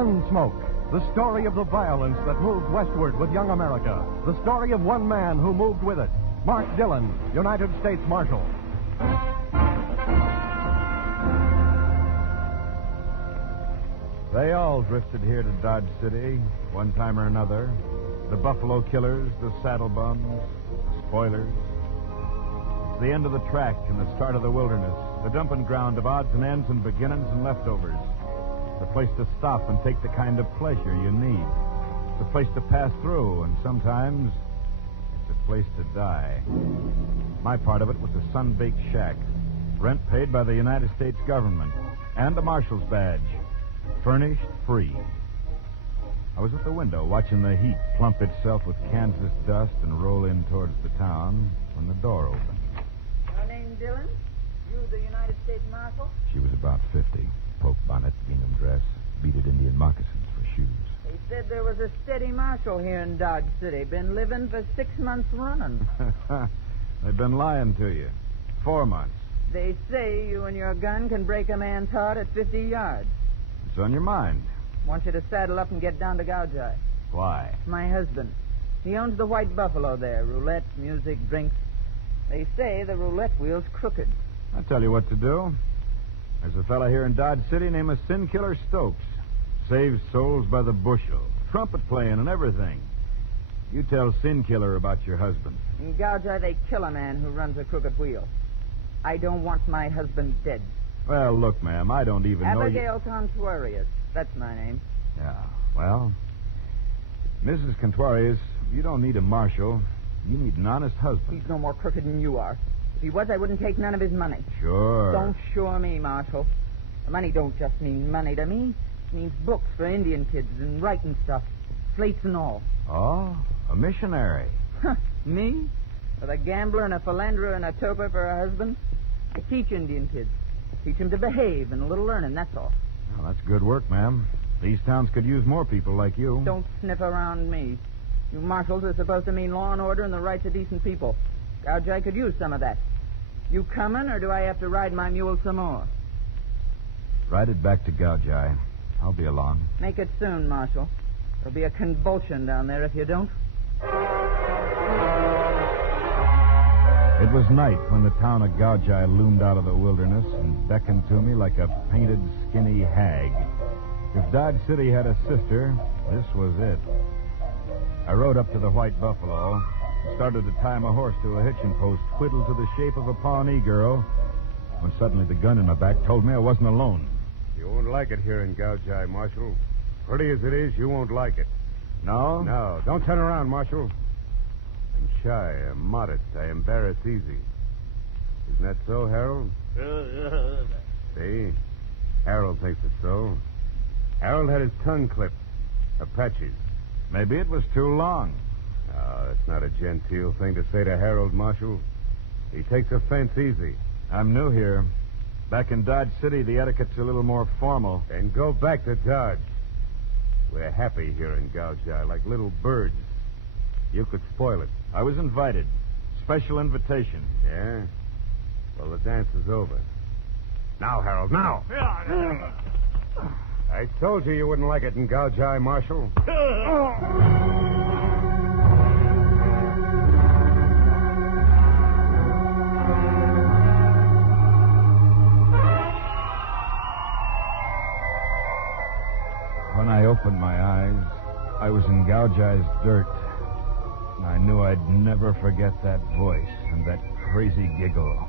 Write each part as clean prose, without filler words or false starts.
Gunsmoke, the story of the violence that moved westward with young America. The story of one man who moved with it. Mark Dillon, United States Marshal. They all drifted here to Dodge City, one time or another. The Buffalo Killers, the Saddle Bums, the Spoilers. It's the end of the track and the start of the wilderness, the dumping ground of odds and ends and beginnings and leftovers. The place to stop and take the kind of pleasure you need. The place to pass through, and sometimes it's a place to die. My part of it was a sun-baked shack, rent paid by the United States government, and a marshal's badge. Furnished free. I was at the window watching the heat plump itself with Kansas dust and roll in towards the town when the door opened. Your name Dillon? You the United States Marshal? She was about 50. Poke bonnet, gingham dress, beaded Indian moccasins for shoes. They said there was a steady marshal here in Dodge City. Been living for 6 months running. They've been lying to you. 4 months. They say you and your gun can break a man's heart at 50 yards. It's on your mind. Want you to saddle up and get down to Gouge Eye. Why? My husband. He owns the White Buffalo there. Roulette, music, drinks. They say the roulette wheel's crooked. I'll tell you what to do. There's a fella here in Dodge City named Sin Killer Stokes. Saves souls by the bushel. Trumpet playing and everything. You tell Sin Killer about your husband. In Gouge Eye, they kill a man who runs a crooked wheel. I don't want my husband dead. Well, look, ma'am, I don't even know you... Abigail Contuarius. That's my name. Yeah, well, Mrs. Contuarius, you don't need a marshal. You need an honest husband. He's no more crooked than you are. If he was, I wouldn't take none of his money. Sure. Don't sure me, Marshal. The money don't just mean money to me. It means books for Indian kids and writing stuff. Slates and all. Oh, a missionary. Me? With a gambler and a philanderer and a toper for a husband? I teach Indian kids. Teach them to behave and a little learning, that's all. Well, that's good work, ma'am. These towns could use more people like you. Don't sniff around me. You marshals are supposed to mean law and order and the rights of decent people. Gouge Eye could use some of that. You coming, or do I have to ride my mule some more? Ride it back to Gouge Eye. I'll be along. Make it soon, Marshal. There'll be a convulsion down there if you don't. It was night when the town of Gouge Eye loomed out of the wilderness and beckoned to me like a painted, skinny hag. If Dodge City had a sister, this was it. I rode up to the White Buffalo, started to tie my horse to a hitching post, twiddled to the shape of a Pawnee girl, when suddenly the gun in my back told me I wasn't alone. You won't like it here in Gouge Eye, Marshal. Pretty as it is, you won't like it. No? No, don't turn around, Marshal. I'm shy, I'm modest, I embarrass easy. Isn't that so, Harold? See? Harold thinks it's so. Harold had his tongue clipped. Apaches. Maybe it was too long. Oh, that's not a genteel thing to say to Harold, Marshal. He takes offense easy. I'm new here. Back in Dodge City, the etiquette's a little more formal. Then go back to Dodge. We're happy here in Gouge Eye, like little birds. You could spoil it. I was invited. Special invitation. Yeah? Well, the dance is over. Now, Harold, now! I told you wouldn't like it in Gouge Eye, Marshal. When I opened my eyes, I was in Gouge Eye's dirt. I knew I'd never forget that voice and that crazy giggle.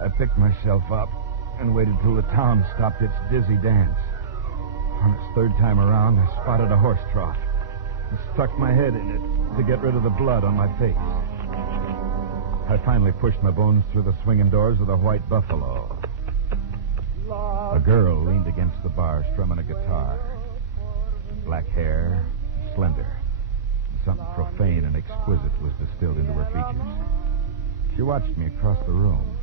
I picked myself up and waited till the town stopped its dizzy dance. On its third time around, I spotted a horse trough and stuck my head in it to get rid of the blood on my face. I finally pushed my bones through the swinging doors of the White Buffalo. A girl leaned against the bar, strumming a guitar. Black hair, slender. Something profane and exquisite was distilled into her features. She watched me across the room,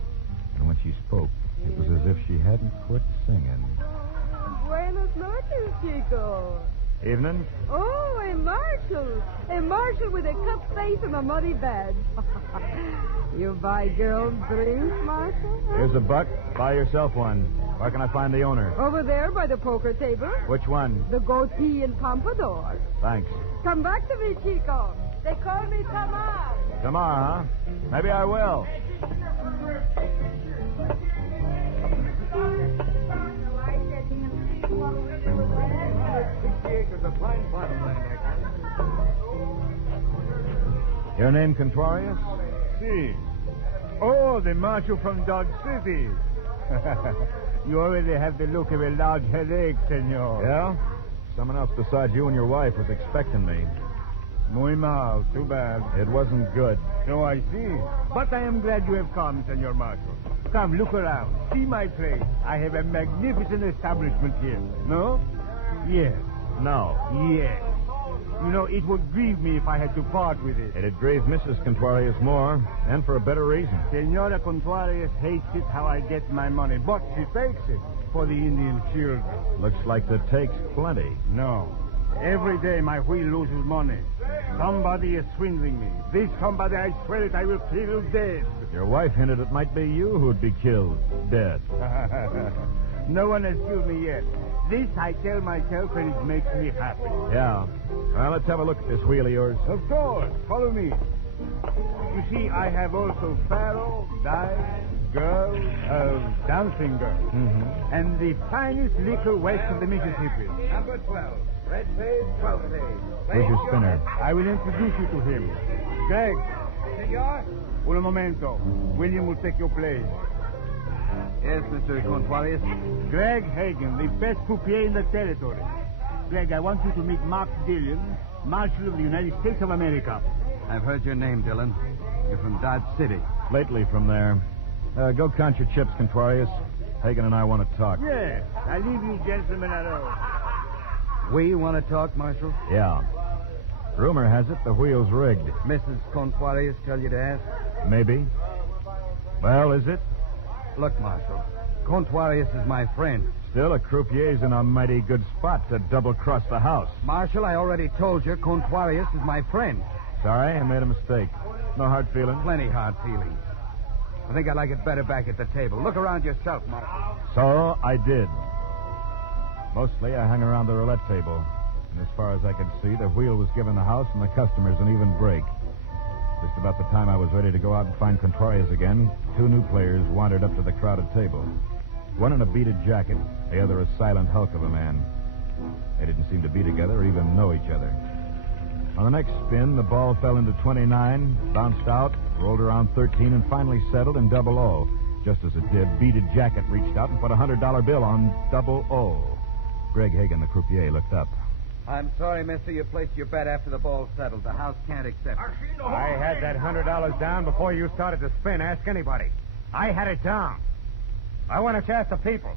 and when she spoke, it was as if she hadn't quit singing. Buenos noches, Chico. Evening. Oh, a marshal. A marshal with a cut face and a muddy badge. You buy girls' drinks, Marshal? Here's a buck. Buy yourself one. Where can I find the owner? Over there by the poker table. Which one? The goatee and pompadour. Thanks. Come back to me, Chico. They call me Tamar. Tomorrow, huh? Maybe I will. Your name, Contrarius? Si. Oh, the marshal from Dodge City. You already have the look of a large headache, senor. Yeah? Someone else besides you and your wife was expecting me. Muy mal. Too bad. It wasn't good. So I see. But I am glad you have come, Senor Marshal. Come, look around. See my place. I have a magnificent establishment here. No? Yes. No. Yes. You know, it would grieve me if I had to part with it. It'd grieve Mrs. Contrarius more, and for a better reason. Senora Contrarius hates it how I get my money, but she takes it for the Indian children. Looks like the take's plenty. No. Every day my wheel loses money. Somebody is swindling me. This somebody, I swear it, I will kill dead. Your wife hinted it might be you who'd be killed, dead. No one has killed me yet. This I tell myself, and it makes me happy. Yeah. Well, let's have a look at this wheel of yours. Of course. Follow me. You see, I have also faro, dice, girls, dancing girls. Mm-hmm. And the finest liquor west of the Mississippi. Number 12. Red face, 12 face. Who's your spinner? I will introduce you to him. Greg. Senor? Un momento. William will take your place. Yes, Mr. Contrarius. Greg Hagen, the best croupier in the territory. Greg, I want you to meet Matt Dillion, Marshal of the United States of America. I've heard your name, Dillon. You're from Dodge City. Lately from there. Go count your chips, Contrarius. Hagen and I want to talk. Yes, I leave you gentlemen alone. We want to talk, Marshal? Yeah. Rumor has it the wheel's rigged. Mrs. Contrarius tell you to ask? Maybe. Well, is it? Look, Marshal, Contrarius is my friend. Still, a croupier's in a mighty good spot to double-cross the house. Marshal, I already told you Contrarius is my friend. Sorry, I made a mistake. No hard feelings? Plenty hard feelings. I think I like it better back at the table. Look around yourself, Marshal. So, I did. Mostly, I hung around the roulette table. And as far as I could see, the wheel was giving the house and the customers an even break. Just about the time I was ready to go out and find Contrarius again, two new players wandered up to the crowded table. One in a beaded jacket, the other a silent hulk of a man. They didn't seem to be together or even know each other. On the next spin, the ball fell into 29, bounced out, rolled around 13, and finally settled in double O. Just as it did, beaded jacket reached out and put a $100 bill on double O. Greg Hagen, the croupier, looked up. I'm sorry, mister, you placed your bet after the ball settled. The house can't accept it. I had that $100 down before you started to spin. Ask anybody. I had it down. I want to ask the people.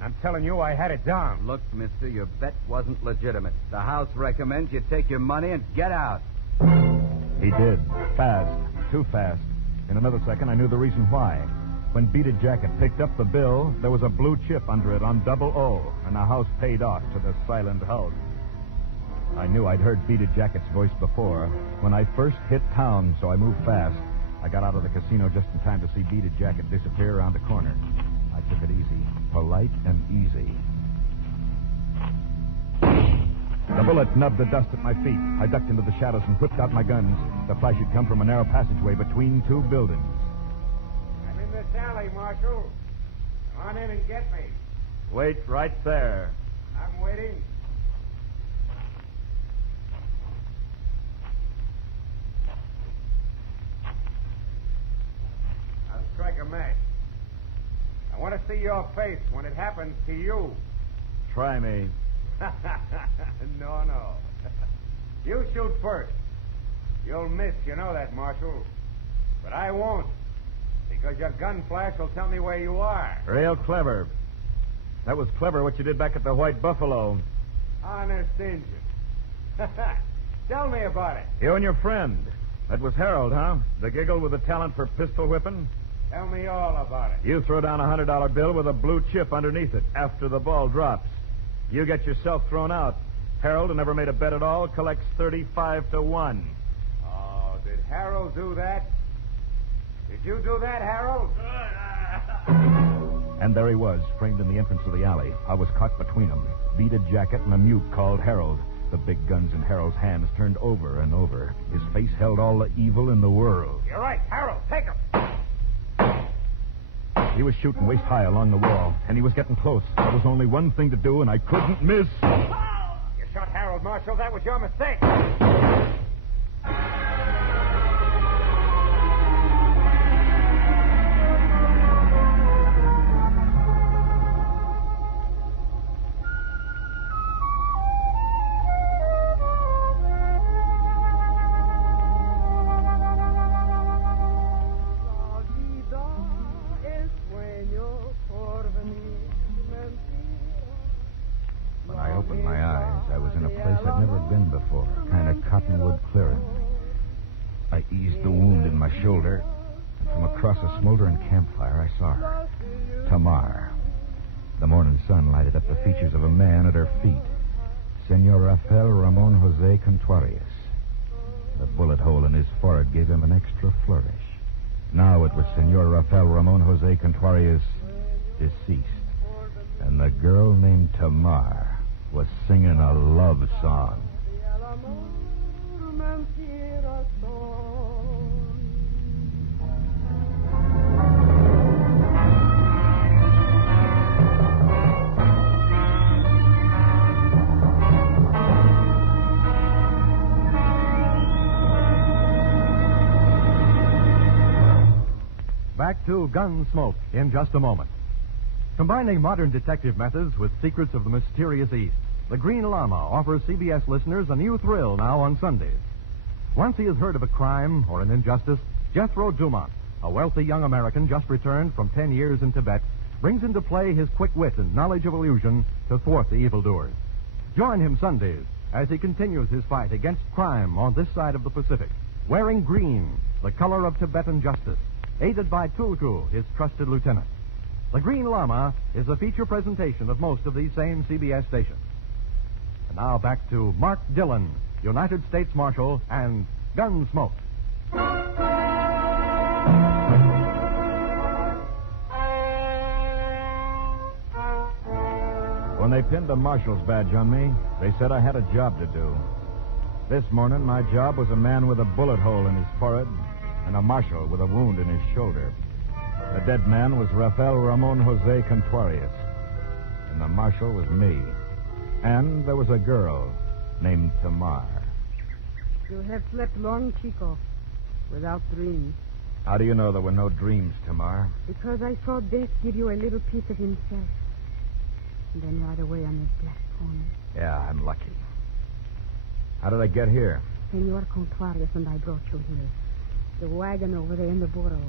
I'm telling you, I had it down. Look, mister, your bet wasn't legitimate. The house recommends you take your money and get out. He did. Fast. Too fast. In another second, I knew the reason why. When Beaded Jacket picked up the bill, there was a blue chip under it on double O, and the house paid off to the silent hulk. I knew I'd heard Beaded Jacket's voice before. When I first hit town, so I moved fast. I got out of the casino just in time to see Beaded Jacket disappear around the corner. I took it easy. Polite and easy. The bullet nubbed the dust at my feet. I ducked into the shadows and whipped out my guns. The flash had come from a narrow passageway between two buildings. I'm in this alley, Marshal. Come on in and get me. Wait right there. I'm waiting. I'll strike a match. I want to see your face when it happens to you. Try me. No. You shoot first. You'll miss, you know that, Marshal. But I won't, because your gun flash will tell me where you are. Real clever. That was clever what you did back at the White Buffalo. Honest Injun. Tell me about it. You and your friend. That was Harold, huh? The giggle with the talent for pistol whipping? Tell me all about it. You throw down a $100 bill with a blue chip underneath it after the ball drops. You get yourself thrown out. Harold, who never made a bet at all, collects 35-1. Oh, did Harold do that? Did you do that, Harold? Good. And there he was, framed in the entrance of the alley. I was caught between them. Beaded jacket and a mute called Harold. The big guns in Harold's hands turned over and over. His face held all the evil in the world. You're right, Harold. Take him. He was shooting waist high along the wall, and he was getting close. There was only one thing to do, and I couldn't miss. You shot Harold, Marshal. That was your mistake. When I opened my eyes, I was in a place I'd never been before, kind of cottonwood clearing. I eased the wound in my shoulder, and from across a smoldering campfire, I saw her. Tamar. The morning sun lighted up the features of a man at her feet. Senor Rafael Ramon Jose Contuarius. The bullet hole in his forehead gave him an extra flourish. Now it was Senor Rafael Ramon Jose Contuarius, deceased. And the girl named Tamar was singing a love song. Back to Gunsmoke in just a moment. Combining modern detective methods with secrets of the mysterious East, the Green Llama offers CBS listeners a new thrill now on Sundays. Once he has heard of a crime or an injustice, Jethro Dumont, a wealthy young American just returned from 10 years in Tibet, brings into play his quick wit and knowledge of illusion to thwart the evildoers. Join him Sundays as he continues his fight against crime on this side of the Pacific, wearing green, the color of Tibetan justice, aided by Tulku, his trusted lieutenant. The Green Llama is a feature presentation of most of these same CBS stations. And now back to Mark Dillon, United States Marshal, and Gunsmoke. When they pinned a marshal's badge on me, they said I had a job to do. This morning, my job was a man with a bullet hole in his forehead and a marshal with a wound in his shoulder. The dead man was Rafael Ramon Jose Contuarius, and the marshal was me. And there was a girl named Tamar. You have slept long, Chico, without dreams. How do you know there were no dreams, Tamar? Because I saw death give you a little piece of himself, and then ride away on his black pony. Yeah, I'm lucky. How did I get here? Senor Contuarius and I brought you here. The wagon over there in the burro.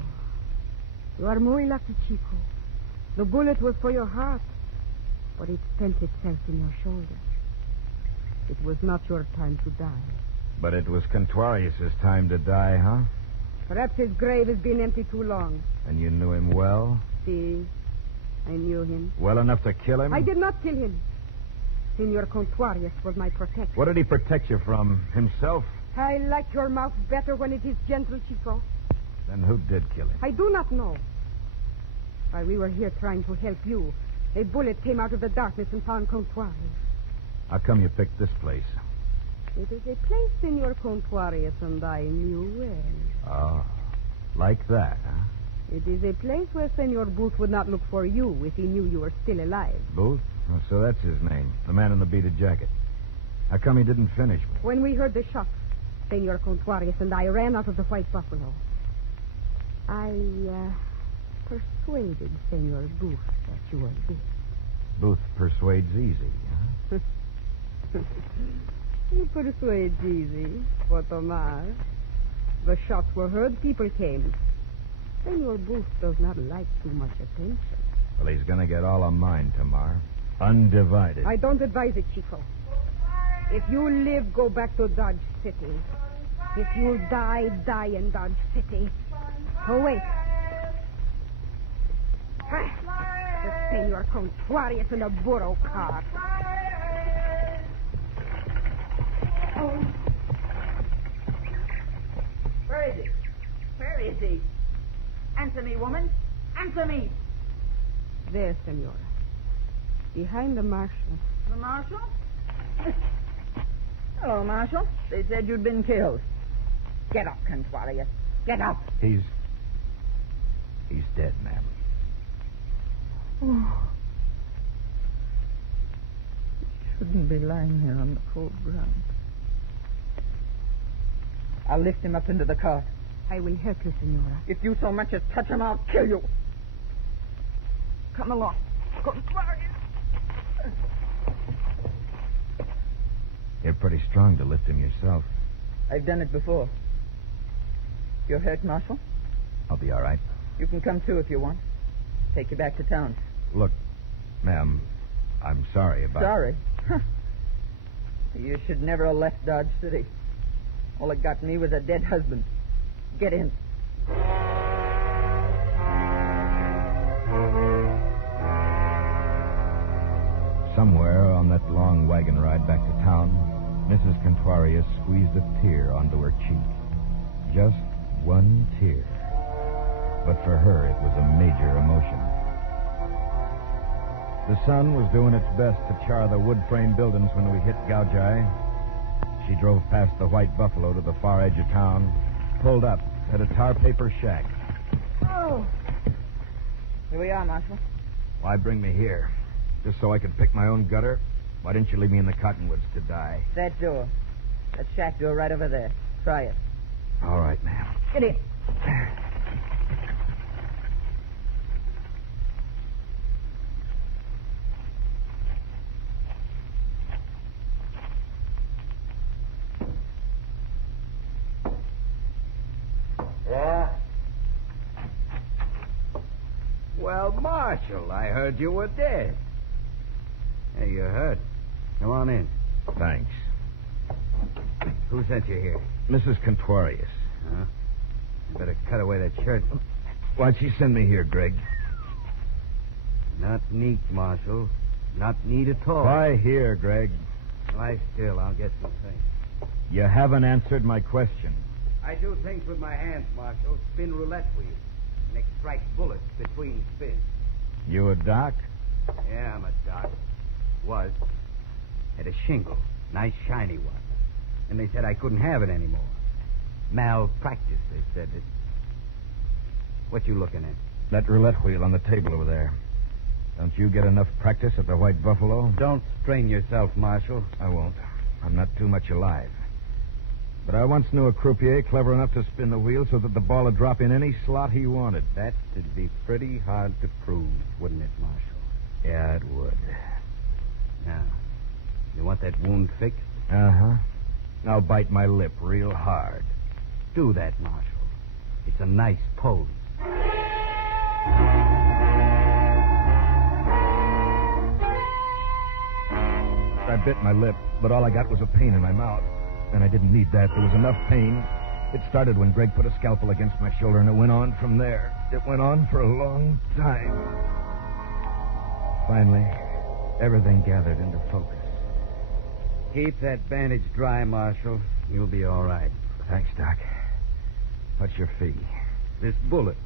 You are muy lucky, Chico. The bullet was for your heart, but it spent itself in your shoulder. It was not your time to die. But it was Contuarius' time to die, huh? Perhaps his grave has been empty too long. And you knew him well? See, I knew him. Well enough to kill him? I did not kill him. Senor Contuarius was my protector. What did he protect you from? Himself? I like your mouth better when it is gentle, Chico. Then who did kill him? I do not know. While we were here trying to help you, a bullet came out of the darkness and found Contuarius. How come you picked this place? It is a place Senor Contuarius and I knew well. Oh, like that, huh? It is a place where Senor Booth would not look for you if he knew you were still alive. Booth? Oh, so that's his name, the man in the beaded jacket. How come he didn't finish me? When we heard the shots, Senor Contuarius and I ran out of the White Buffalo. I persuaded Senor Booth that you were dead. Booth persuades easy, huh? He persuades easy, but Omar. The shots were heard, people came. Senor Booth does not like too much attention. Well, he's going to get all of mine, Tamar. Undivided. I don't advise it, Chico. If you live, go back to Dodge City. If you die, die in Dodge City. Oh, wait. The Senor Contuarius in a burro car. Oh. Where is he? Where is he? Answer me, woman. Answer me. There, senora. Behind the marshal. The marshal? Hello, Marshal. They said you'd been killed. Get up, Contuarius. Get up. He's dead, ma'am. Oh. He shouldn't be lying here on the cold ground. I'll lift him up into the cart. I will help you, senora. If you so much as touch him, I'll kill you. Come along. Contuarius. You're pretty strong to lift him yourself. I've done it before. You're hurt, Marshal? I'll be all right. You can come too if you want. Take you back to town. Look, ma'am, I'm sorry about... Sorry? You should never have left Dodge City. All it got me was a dead husband. Get in. Somewhere on that long wagon ride back to town, Mrs. Contuarius squeezed a tear onto her cheek. Just one tear. But for her, it was a major emotion. The sun was doing its best to char the wood frame buildings when we hit Gouge Eye. She drove past the White Buffalo to the far edge of town, pulled up at a tar paper shack. Oh. Here we are, Marshal. Why bring me here? Just so I could pick my own gutter? Why didn't you leave me in the cottonwoods to die? That door. That shack door right over there. Try it. All right, ma'am. Get in. Yeah? Well, Marshal, I heard you were dead. Hey, you're hurt. Come on in. Thanks. Who sent you here? Mrs. Contuarius. Huh? You better cut away that shirt. Why'd she send me here, Greg? Not neat, Marshal. Not neat at all. Why here, Greg? Lie still. I'll get some things. You haven't answered my question. I do things with my hands, Marshal. Spin roulette wheels. And extract bullets between spins. You a doc? Yeah, I'm a doc. Was. Had a shingle. Nice, shiny one. And they said I couldn't have it anymore. Malpractice, they said. What you looking at? That roulette wheel on the table over there. Don't you get enough practice at the White Buffalo? Don't strain yourself, Marshal. I won't. I'm not too much alive. But I once knew a croupier clever enough to spin the wheel so that the ball would drop in any slot he wanted. That'd be pretty hard to prove, wouldn't it, Marshal? Yeah, it would. Now, you want that wound fixed? Uh-huh. I'll bite my lip real hard. Do that, Marshal. It's a nice pose. I bit my lip, but all I got was a pain in my mouth. And I didn't need that. There was enough pain. It started when Greg put a scalpel against my shoulder, and it went on from there. It went on for a long time. Finally, everything gathered into focus. Keep that bandage dry, Marshal. You'll be all right. Thanks, Doc. What's your fee? This bullet,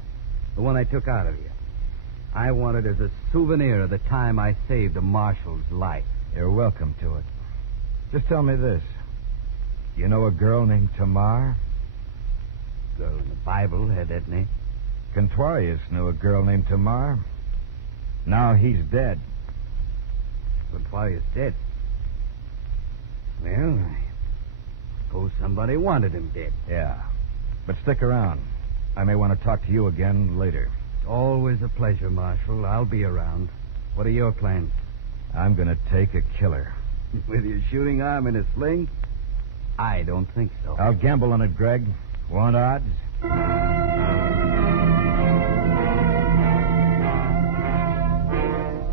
the one I took out of you, I want it as a souvenir of the time I saved a marshal's life. You're welcome to it. Just tell me this. You know a girl named Tamar? Girl in the Bible had that name. Contuarius knew a girl named Tamar. Now he's dead. Contuarius dead. Well, I suppose somebody wanted him dead. Yeah. But stick around. I may want to talk to you again later. Always a pleasure, Marshal. I'll be around. What are your plans? I'm going to take a killer. With your shooting arm in a sling? I don't think so. I'll gamble on it, Greg. Want odds?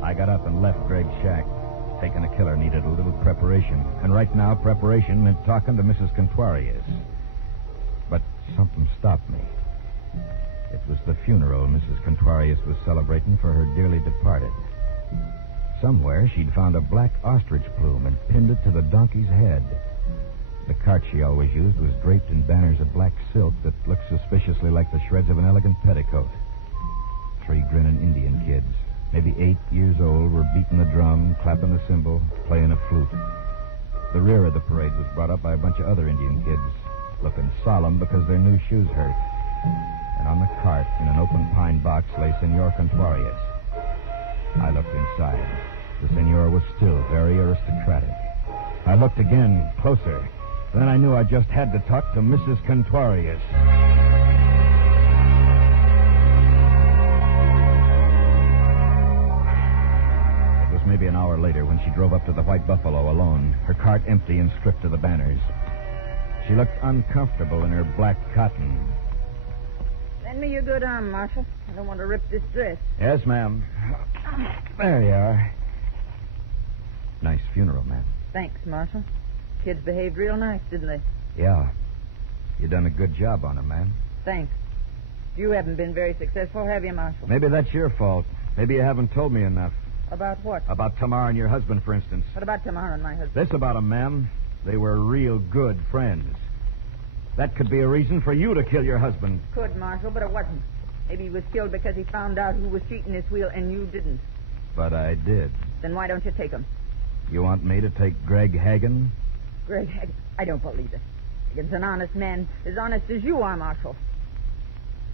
I got up and left Greg's shack. Taking a killer needed a little preparation. And right now, preparation meant talking to Mrs. Contuarius. But something stopped me. It was the funeral Mrs. Contuarius was celebrating for her dearly departed. Somewhere she'd found a black ostrich plume and pinned it to the donkey's head. The cart she always used was draped in banners of black silk that looked suspiciously like the shreds of an elegant petticoat. 3 grinning Indian kids, maybe 8 years old, were beating the drum, clapping the cymbal, playing a flute. The rear of the parade was brought up by a bunch of other Indian kids, looking solemn because their new shoes hurt. And on the cart, in an open pine box, lay Senor Contreras. I looked inside. The senor was still very aristocratic. I looked again, closer. Then I knew I just had to talk to Mrs. Contreras. It was maybe an hour later when she drove up to the White Buffalo alone, her cart empty and stripped to the banners. She looked uncomfortable in her black cotton. Lend me your good arm, Marshal. I don't want to rip this dress. Yes, ma'am. There you are. Nice funeral, ma'am. Thanks, Marshal. Kids behaved real nice, didn't they? Yeah. You done a good job on them, ma'am. Thanks. You haven't been very successful, have you, Marshal? Maybe that's your fault. Maybe you haven't told me enough. About what? About Tamar and your husband, for instance. What about Tamar and my husband? This about them, ma'am. They were real good friends. That could be a reason for you to kill your husband. Could, Marshal, but it wasn't. Maybe he was killed because he found out who was cheating his wheel and you didn't. But I did. Then why don't you take him? You want me to take Greg Hagen? Greg, I don't believe it. Hagen's an honest man, as honest as you are, Marshal.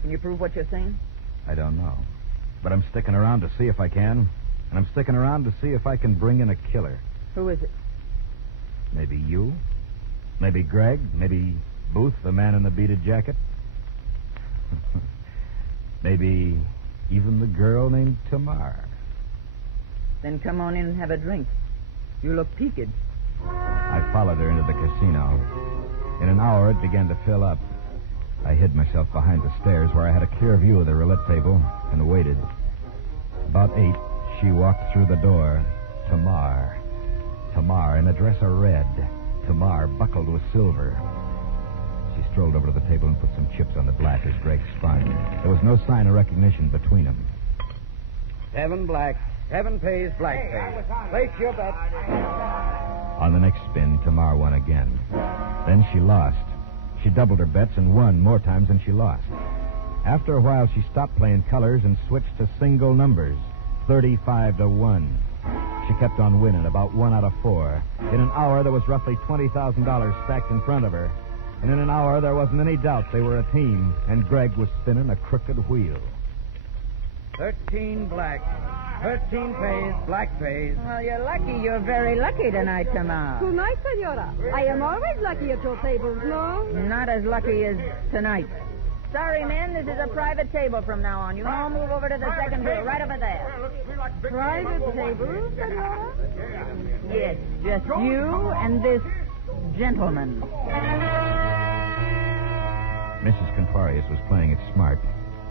Can you prove what you're saying? I don't know. But I'm sticking around to see if I can. And I'm sticking around to see if I can bring in a killer. Who is it? Maybe you? Maybe Greg? Maybe Booth, the man in the beaded jacket? Maybe even the girl named Tamar. Then come on in and have a drink. You look peaked. I followed her into the casino. In an hour, it began to fill up. I hid myself behind the stairs where I had a clear view of the roulette table and waited. About 8, she walked through the door. Tamar. Tamar in a dress of red. Tamar buckled with silver. She strolled over to the table and put some chips on the black as Greg spun. There was no sign of recognition between them. 7 black. 7 pays, black pays. Place your bet. On the next spin, Tamar won again. Then she lost. She doubled her bets and won more times than she lost. After a while, she stopped playing colors and switched to single numbers, 35-1. She kept on winning, about 1 out of 4. In an hour, there was roughly $20,000 stacked in front of her. And in an hour, there wasn't any doubt they were a team, and Greg was spinning a crooked wheel. 13 black. 13 pays, black pays. Well, you're lucky. You're very lucky tonight, Tamar. Tonight, senora. I am always lucky at your tables, no? Not as lucky as tonight. Sorry, men, this is a private table from now on. You can all move over to the second row, right over there. Private table, senora? Yes, just you and this gentleman. Mrs. Contreras was playing it smart.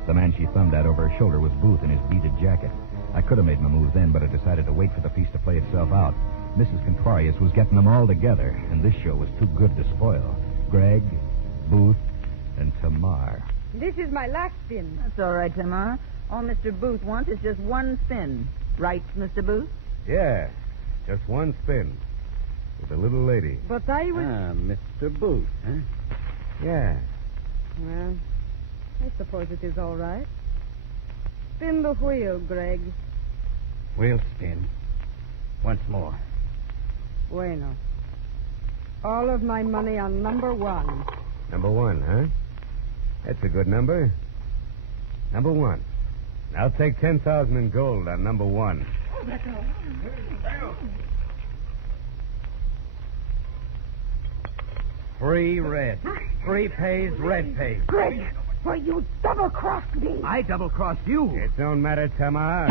The man she thumbed at over her shoulder was Booth in his beaded jacket. I could have made my move then, but I decided to wait for the piece to play itself out. Mrs. Contreras was getting them all together, and this show was too good to spoil. Greg, Booth, and Tamar. This is my last spin. That's all right, Tamar. All Mr. Booth wants is just one spin. Right, Mr. Booth? Yeah, just one spin. With a little lady. But I was... Mr. Booth, huh? Yeah. Well, I suppose it is all right. Spin the wheel, Greg. We'll spin. Once more. Bueno. All of my money on number 1. Number 1, huh? That's a good number. Number 1. I'll take 10,000 in gold on number 1. Free red. 3 pays, red pays. Greg, why you double-crossed me. I double-crossed you. It don't matter, Tamar.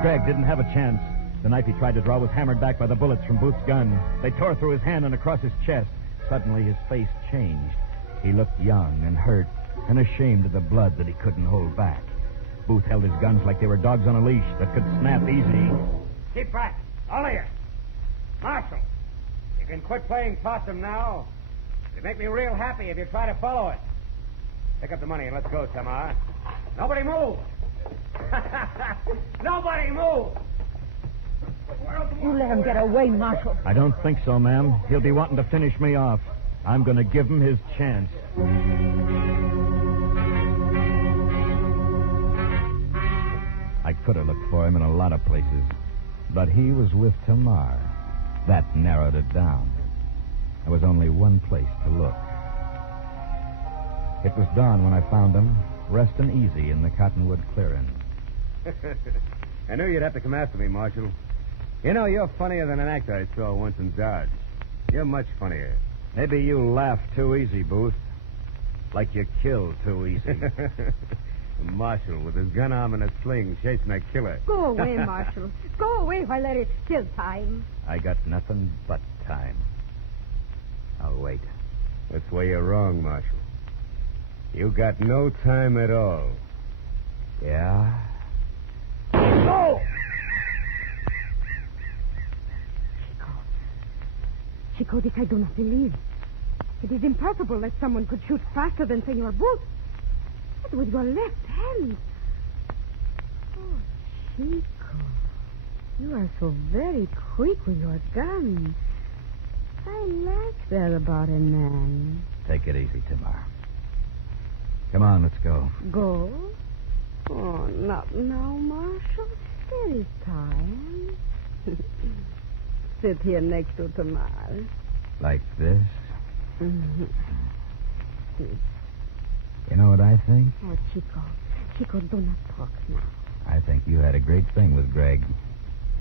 Greg didn't have a chance. The knife he tried to draw was hammered back by the bullets from Booth's gun. They tore through his hand and across his chest. Suddenly, his face changed. He looked young and hurt and ashamed of the blood that he couldn't hold back. Booth held his guns like they were dogs on a leash that could snap easy. Keep back. All of you. Marshal, you can quit playing possum now. It'd make me real happy if you try to follow it. Pick up the money and let's go, Tamar. Nobody move. Nobody move. You let him get away, Marshal. I don't think so, ma'am. He'll be wanting to finish me off. I'm going to give him his chance. I could have looked for him in a lot of places, but he was with Tamar. That narrowed it down. There was only one place to look. It was dawn when I found him, resting easy in the cottonwood clearing. I knew you'd have to come after me, Marshal. You know, you're funnier than an actor I saw once in Dodge. You're much funnier. Maybe you laugh too easy, Booth. Like you kill too easy. Marshal, with his gun arm and a sling, chasing a killer. Go away, Marshal. Go away while there is still time. I got nothing but time. I'll wait. That's where you're wrong, Marshal. You got no time at all. Yeah? Go! Chico, this I do not believe. It is impossible that someone could shoot faster than Senor Booth. But with your left hand. Oh, Chico. You are so very quick with your gun. I like that about a man. Take it easy, Tamar. Come on, let's go. Go? Oh, not now, Marshal. There is time. Sit here next to Tamar. Like this? Mm-hmm. You know what I think? Oh, Chico. Chico, do not talk now. I think you had a great thing with Greg.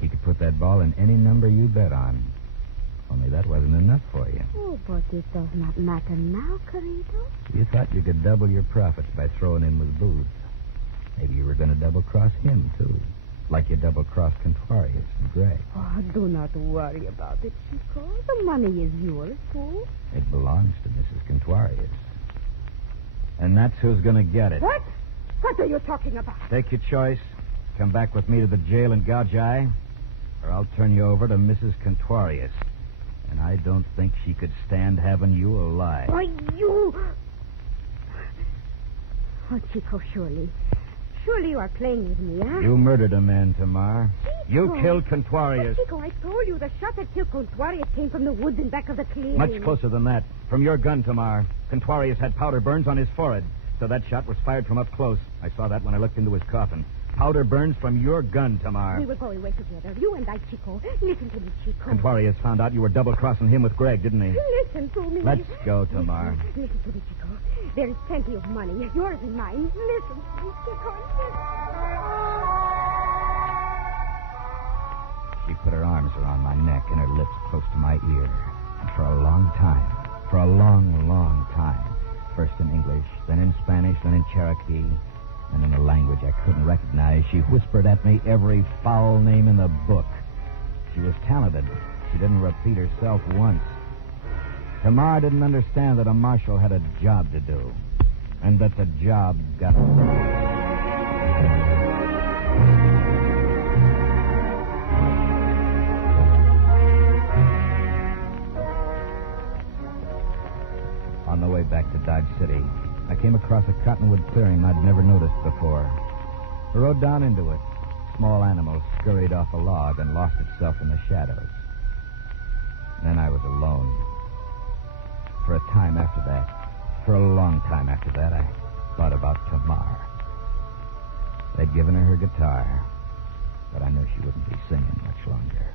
He could put that ball in any number you bet on. Only that wasn't enough for you. Oh, but it does not matter now, Carito. You thought you could double your profits by throwing in with Booth. Maybe you were going to double-cross him, too. Like you double-crossed Contorius and Greg. Oh, do not worry about it, Chico. The money is yours, fool. It belongs to Mrs. Contorius. And that's who's going to get it. What? What are you talking about? Take your choice. Come back with me to the jail in Gouge Eye, or I'll turn you over to Mrs. Contorius. And I don't think she could stand having you alive. Why, you... Oh, Chico, surely. Surely you are playing with me, huh? You murdered a man, Tamar. Chico. You killed Contorius. But, Chico, I told you the shot that killed Contorius came from the woods in back of the clearing. Much closer than that. From your gun, Tamar. Contorius had powder burns on his forehead, so that shot was fired from up close. I saw that when I looked into his coffin. Powder burns from your gun, Tamar. We will go away together, you and I, Chico. Listen to me, Chico. Contorius found out you were double-crossing him with Greg, didn't he? Listen to me. Let's go, Tamar. Listen to me, Chico. There is plenty of money, yours and mine. Listen to me, Chico. She put her arms around my neck and her lips close to my ear. And for a long time, first in English, then in Spanish, then in Cherokee, and in a language I couldn't recognize, she whispered at me every foul name in the book. She was talented. She didn't repeat herself once. Tamar didn't understand that a marshal had a job to do, and that the job got... On the way back to Dodge City, I came across a cottonwood clearing I'd never noticed before. I rode down into it. Small animal scurried off a log and lost itself in the shadows. Then I was alone. For a time after that, for a long time after that, I thought about Tamar. They'd given her guitar, but I knew she wouldn't be singing much longer.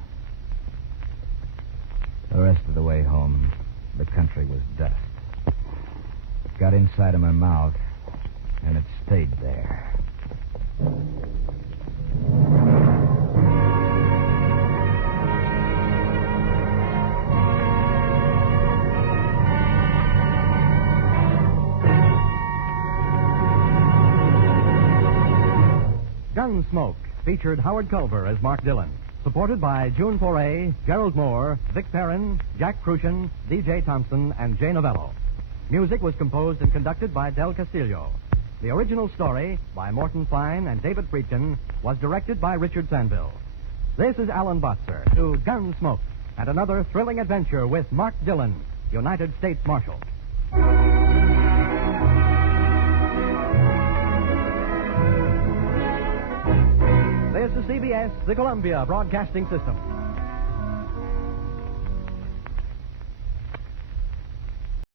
The rest of the way home, the country was dust. It got inside of my mouth, and it stayed there. Gunsmoke featured Howard Culver as Mark Dillon, supported by June Foray, Gerald Moore, Vic Perrin, Jack Crucian, D.J. Thompson, and Jay Novello. Music was composed and conducted by Del Castillo. The original story, by Morton Fine and David Friedkin, was directed by Richard Sandville. This is Alan Botzer to Gunsmoke, and another thrilling adventure with Mark Dillon, United States Marshal. This is CBS, the Columbia Broadcasting System.